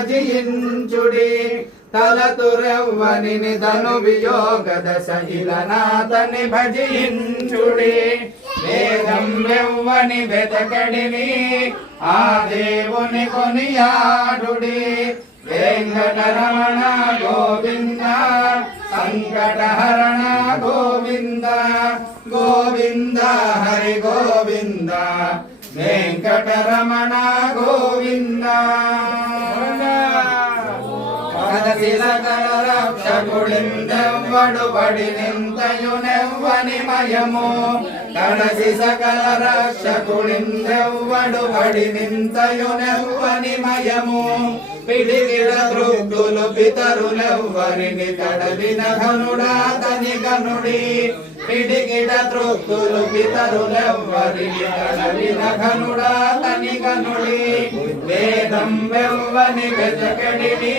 భజించుడి తలతురెవ్వని ధను వియోగ దశ ఇలనాథని భజించుడి వేదం వెవ్వని వెతకడిని ఆ దేవుని కొనియాడుడి వెంకటరమణ గోవింద సంకటహరణ గోవింద గోవింద హరి గోవింద వెంకటరమణ గోవింద కదసి సకల రక్షకుడిందెవ్వడు బడి నింతయునెవ్వని మయము కడసి సకల రక్షకుడిందెవ్వడు బడి నింతయునెవ్వని మయము పిడిగిడ దృగ్గులు పితరులెవ్వరిని తడవిన ఘనుడా తని గనుడి పిడిగిడ దృగ్గులు పితరులెవ్వరిని తడవిన ఘనుడా తని గనుడి వేదం వెవ్వని వెతకడిని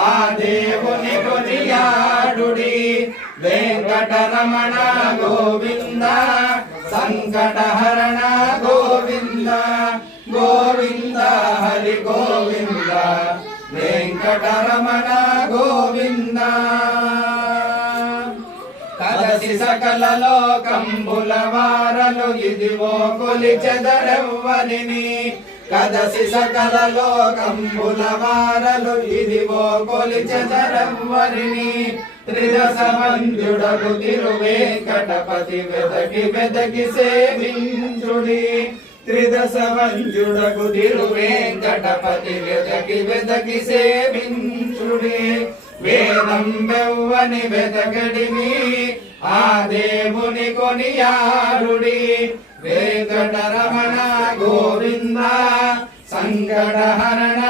ఆ దేవుని కొనియాడుడి వెంకటరమణ గోవింద సంకటహరణ గోవింద గోవింద హరి గోవింద వెంకటరమణ గోవింద కదసి సకల లోకంబుల వారలు ఇదివో కొలిచెదరెవ్వరిని కదసి సకల లోకంబుల వారలు ఇదివో కొలిచెదరెవ్వరిని త్రిదశ మంజుడగు తిరువేంకటపతి వెదకి వెదకి సేవించుడి త్రిదశ మంజుడగు తిరువేంకటపతి వెదకి వెదకి సేవించుడి వేదం వెవ్వని వెదకడిని ఆ దేవుని కొనియాడుడి వెంకటరమణ గోవింద సంకటహరణ